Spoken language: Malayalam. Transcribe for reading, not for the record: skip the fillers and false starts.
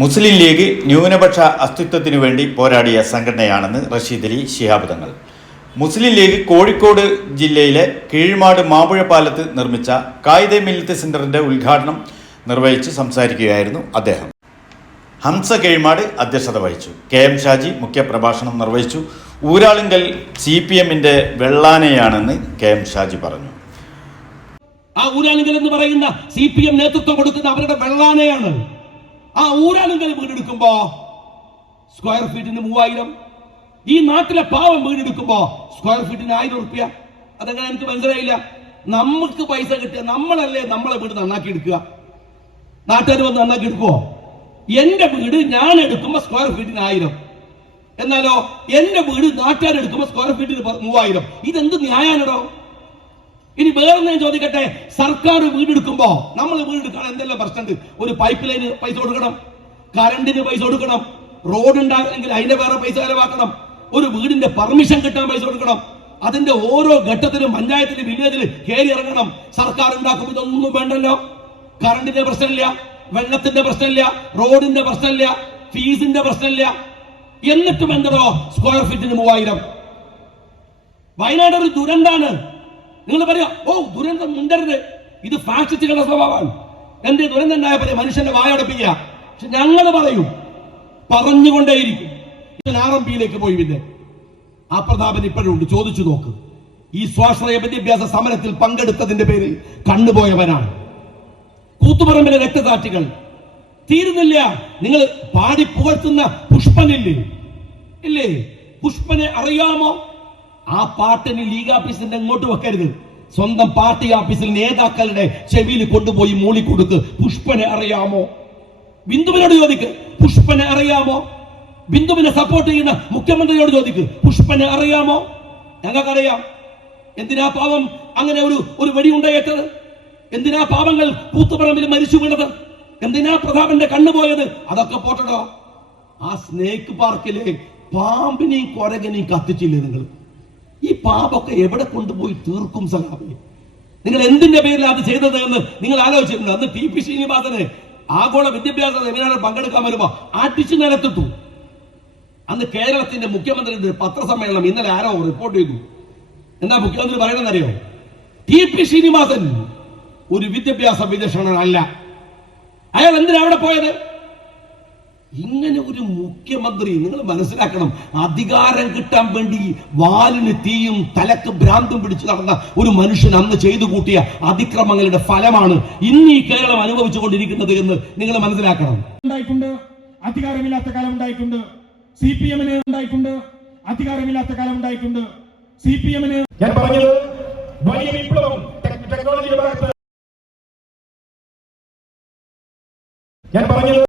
മുസ്ലിം ലീഗ് ന്യൂനപക്ഷ അസ്തിത്വത്തിനു വേണ്ടി പോരാടിയ സംഘടനയാണെന്ന് റഷീദ് അലി ശിഹാബ് തങ്ങൾ. മുസ്ലിം ലീഗ് കോഴിക്കോട് ജില്ലയിലെ കീഴ്മാട് മാമ്പുഴപ്പാലത്ത് നിർമ്മിച്ച കായിദെ മില്ലത്ത് സെന്ററിന്റെ ഉദ്ഘാടനം നിർവഹിച്ച് സംസാരിക്കുകയായിരുന്നു അദ്ദേഹം. ഹംസ കീഴ്മാട് അധ്യക്ഷത വഹിച്ചു. KM ഷാജി മുഖ്യപ്രഭാഷണം നിർവഹിച്ചു. ഊരാളുങ്കൽ CPMന്റെ വെള്ളാനയാണെന്ന് KM ഷാജി പറഞ്ഞു. ആ ഊരാളുങ്കൽ എന്ന് പറയുന്ന CPM നേതൃത്വം കൊടുക്കുന്ന അവരുടെ വെള്ളാനയാണ്. ആ ഊരാളുങ്കൽ വീടെടുക്കുമ്പോ സ്ക്വയർ ഫീറ്റിന് 3000, ഈ നാട്ടിലെ പാവം വീടെടുക്കുമ്പോ സ്ക്വയർ ഫീറ്റിന് 1000 റുപ്യ. അതെങ്ങനെ എനിക്ക് മനസ്സിലായില്ല. നമുക്ക് പൈസ കിട്ടിയ നമ്മളല്ലേ നമ്മളെ വീട് നന്നാക്കി എടുക്കുക? നാട്ടുകാർ വന്ന് നന്നാക്കി എടുക്കുവോ? എന്റെ വീട് ഞാൻ എടുക്കുമ്പോ സ്ക്വയർ ഫീറ്റിന് 1000, എന്നാലോ എന്റെ വീട് നാട്ടുകാർ എടുക്കുമ്പോ സ്ക്വയർ ഫീറ്റിന് 3000. ഇതെന്ത് ന്യായാണോ? ഇനി വേറെ ഞാൻ ചോദിക്കട്ടെ, സർക്കാർ വീടെടുക്കുമ്പോ നമ്മൾ വീടെടുക്കാൻ എന്തെല്ലാം പ്രശ്നമുണ്ട്? ഒരു പൈപ്പ് ലൈന് പൈസ കൊടുക്കണം, കറണ്ടിന് പൈസ കൊടുക്കണം, റോഡ് ഉണ്ടാകണമെങ്കിൽ അതിന്റെ വേറെ പൈസ ചെലവാക്കണം, ഒരു വീടിന്റെ പെർമിഷൻ കിട്ടാൻ പൈസ കൊടുക്കണം, അതിന്റെ ഓരോ ഘട്ടത്തിലും പഞ്ചായത്തിലും വില്ലേജിൽ കയറി ഇറങ്ങണം. സർക്കാർ ഉണ്ടാക്കുമ്പോൾ ഇതൊന്നും വേണ്ടല്ലോ. കറണ്ടിന്റെ പ്രശ്നമില്ല, വെള്ളത്തിന്റെ പ്രശ്നമില്ല, റോഡിന്റെ പ്രശ്നമില്ല, ഫീസിന്റെ പ്രശ്നമില്ല. എന്നിട്ടും എന്തോ സ്ക്വയർ ഫീറ്റിന് 3000. വയനാട് ഒരു ദുരന്താണ്. നിങ്ങൾ പറയാ, ഓ ദുരന്തം മിണ്ടരുത്, ഇത് ഫാക്ഷിസ്റ്റുകളുടെ സ്വഭാവമാണ്. എന്റെ ദുരന്തം ഉണ്ടായ പോലെ മനുഷ്യന്റെ വായടപ്പിക്കുക. പക്ഷെ ഞങ്ങൾ പറയും, പറഞ്ഞുകൊണ്ടേയിരിക്കും. RMPയിലേക്ക് പോയി. പിന്നെ ആ പ്രതാപൻ ഇപ്പോഴും ഉണ്ട്. ചോദിച്ചു നോക്ക്. ഈ സ്വാശ്രയ വിദ്യാഭ്യാസ സമരത്തിൽ പങ്കെടുത്തതിന്റെ പേരിൽ കണ്ണുപോയവനാണ്. കൂത്തുപറമ്പിലെ രക്തസാക്ഷികൾ തീരുന്നില്ല. നിങ്ങൾ പാടി പുകഴ്ത്തുന്ന പുഷ്പനില്ലേ, ഇല്ലേ? പുഷ്പനെ അറിയാമോ? ആ പാട്ടിന് ലീഗ് ഓഫീസിന്റെ ഇങ്ങോട്ട് വെക്കരുത്. സ്വന്തം പാർട്ടി ഓഫീസിൽ നേതാക്കളുടെ ചെവിയിൽ കൊണ്ടുപോയി മൂളിക്കൊടുക്ക്. പുഷ്പനെ അറിയാമോ? ബിന്ദുവിനോട് ചോദിക്ക്, പുഷ്പനെ അറിയാമോ? ബിന്ദുവിനെ സപ്പോർട്ട് ചെയ്യുന്ന മുഖ്യമന്ത്രിയോട് ചോദിക്ക്, പുഷ്പനെ അറിയാമോ? ഞങ്ങൾക്കറിയാം. എന്തിനാ പാവം അങ്ങനെ ഒരു വെടിയുണ്ടയേറ്റത്? എന്തിനാ പാവങ്ങൾ കൂത്തുപറമ്പിൽ മരിച്ചു വീണത്? എന്തിനാ പ്രതാപന്റെ കണ്ണുപോയത്? അതൊക്കെ പോട്ടടോ. ആ സ്നേക്ക് പാർക്കിലെ പാമ്പിനെയും കൊരകനെയും കത്തിച്ചില്ലേ നിങ്ങൾ? ഈ പാമ്പൊക്കെ എവിടെ കൊണ്ടുപോയി തീർക്കും സഖാവേ? നിങ്ങൾ എന്തിന്റെ പേരിലാണ് അത് ചെയ്തത് എന്ന് നിങ്ങൾ ആലോചിച്ചിട്ടുണ്ട്? അന്ന് TP ശ്രീനിവാസന് ആഗോള വിദ്യാഭ്യാസ സെമിനാറിൽ പങ്കെടുക്കാൻ വരുമ്പോ അടിച്ചു നിലത്തിട്ടു. അന്ന് കേരളത്തിന്റെ മുഖ്യമന്ത്രിയുടെ പത്രസമ്മേളനം ഇന്നലെ ആരോ റിപ്പോർട്ട് ചെയ്തു. എന്താ മുഖ്യമന്ത്രി പറയണമെന്നറിയോ? TP ശ്രീനിവാസൻ ഒരു വിദ്യാഭ്യാസ വിദഗ്ധനല്ല. അയാൾ എന്തിനാ അവിടെ പോയത്? ഇങ്ങനെ ഒരു മുഖ്യമന്ത്രി, നിങ്ങൾ മനസ്സിലാക്കണം, അധികാരം കിട്ടാൻ വേണ്ടി വാലിന് തീയും തലക്ക് ഭ്രാന്തും പിടിച്ചു നടന്ന ഒരു മനുഷ്യൻ അന്ന് ചെയ്തു കൂട്ടിയ അതിക്രമങ്ങളുടെ ഫലമാണ് ഇന്ന് ഈ കേരളം അനുഭവിച്ചുകൊണ്ടിരിക്കുന്നത് എന്ന് നിങ്ങൾ മനസ്സിലാക്കണം. ഉണ്ടായിട്ടുണ്ട്, അധികാരമില്ലാത്ത കാലം ഉണ്ടായിട്ടുണ്ട്. CPMന് ഉണ്ടായിട്ടുണ്ട്, അധികാരമില്ലാത്ത കാലം ഉണ്ടായിട്ടുണ്ട്. CPMന് ഞാൻ പറഞ്ഞത് വലിയ വിപ്ലവം ടെക്നോളജിയുടെ ഭാഗത്ത് ഞാൻ പറഞ്ഞത്